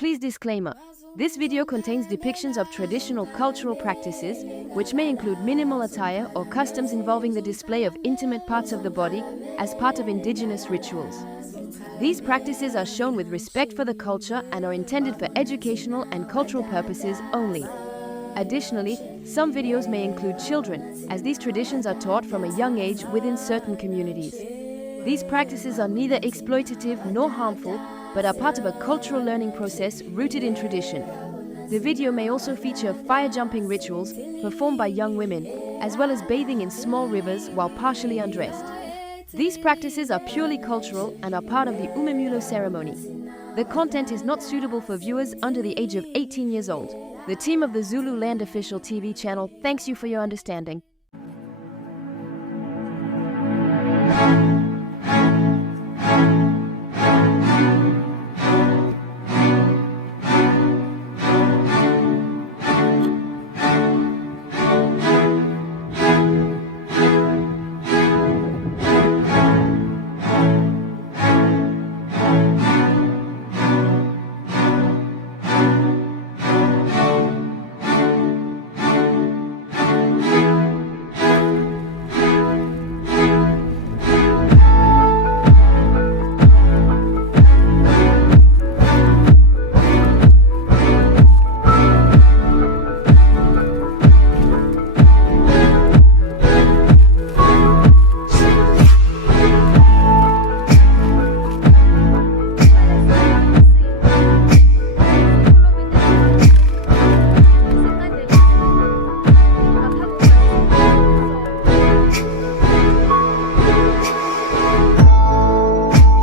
Please disclaimer. This video contains depictions of traditional cultural practices, which may include minimal attire or customs involving the display of intimate parts of the body as part of indigenous rituals. These practices are shown with respect for the culture and are intended for educational and cultural purposes only. Additionally, some videos may include children, as these traditions are taught from a young age within certain communities. These practices are neither exploitative nor harmful, but are part of a cultural learning process rooted in tradition. The video may also feature fire jumping rituals performed by young women, as well as bathing in small rivers while partially undressed. These practices are purely cultural and are part of the Umemulo ceremony. The content is not suitable for viewers under the age of 18 years old. The team of the Zulu Land Official TV channel thanks you for your understanding.